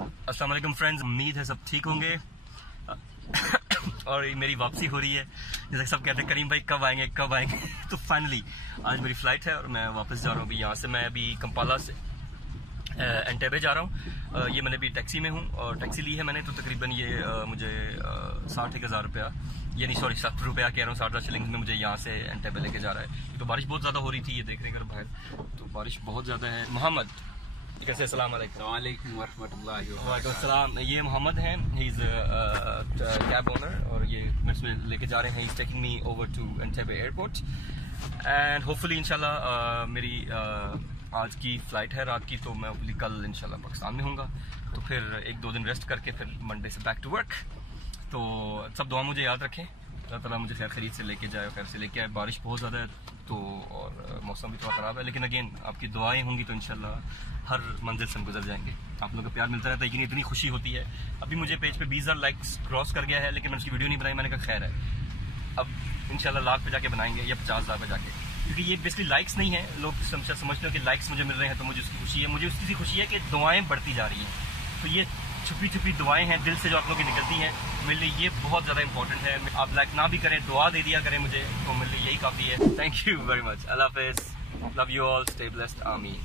अस्सलाम वालेकुम फ्रेंड्स, उम्मीद है सब ठीक होंगे। और मेरी वापसी हो रही है, जैसे सब कहते हैं करीम भाई कब आएंगे कब आएंगे। तो फाइनली आज मेरी फ़्लाइट है और मैं वापस जा रहा हूँ। अभी यहाँ से मैं अभी कंपाला से एंटेबे जा रहा हूँ। ये मैंने अभी टैक्सी में हूँ और टैक्सी ली है मैंने, तो तकरीबन ये मुझे 60,000 रुपया, यानी सॉरी 70 रुपया कह रहा हूँ, 60 शिलिंग में मुझे यहाँ से एंटेबे लेके जा रहा है। तो बारिश बहुत ज़्यादा हो रही थी, ये देख रहे हैं बाहर, तो बारिश बहुत ज़्यादा है। मोहम्मद कैसे? अस्सलाम वालेकुम वरहमतुल्लाह। ये मोहम्मद हैं, ही इज़ कैब ओनर और ये मेरे लेके जा रहे हैं। He is taking me over to Entebbe airport and hopefully इंशाल्लाह मेरी आज की फ़्लाइट है रात की, तो मैं होपफुली कल इंशाल्लाह पाकिस्तान में हूँगा। तो फिर 1-2 दिन रेस्ट करके फिर मंडे से बैक टू वर्क। तो सब दुआ मुझे याद रखें, अल्लाह ताला मुझे खैर खरीद से लेके जाए, खैर से लेके आए। बारिश बहुत ज़्यादा है तो और मौसम भी थोड़ा ख़राब है, लेकिन अगेन आपकी दुआएं होंगी तो इंशाल्लाह हर मंजिल से हम गुजर जाएंगे। आप लोगों का प्यार मिलता रहता है, लेकिन इतनी खुशी होती है। अभी मुझे पेज पे 20,000 लाइक्स क्रॉस कर गया है, लेकिन मैंने उसकी वीडियो नहीं बनाई। मैंने कहा खैर है, अब इंशाल्लाह लाख पे जाके बनाएंगे या 50,000 पे जाके, क्योंकि ये बेसिकली लाइक्स नहीं है। लोग समझते हो कि लाइक्स मुझे मिल रहे हैं तो मुझे उसकी खुशी है। मुझे उसकी खुशी है कि दुआएं बढ़ती जा रही हैं। तो ये छुपी छुपी दुआएं हैं दिल से जो आप लोगों की निकलती हैं, मेरे लिए ये बहुत ज़्यादा इंपॉर्टेंट है। आप लाइक ना भी करें, दुआ दे दिया करें मुझे, तो मेरे लिए यही काफ़ी है। Thank you very much. अल्लाह हाफिज़, love you all, stay blessed, आमीन।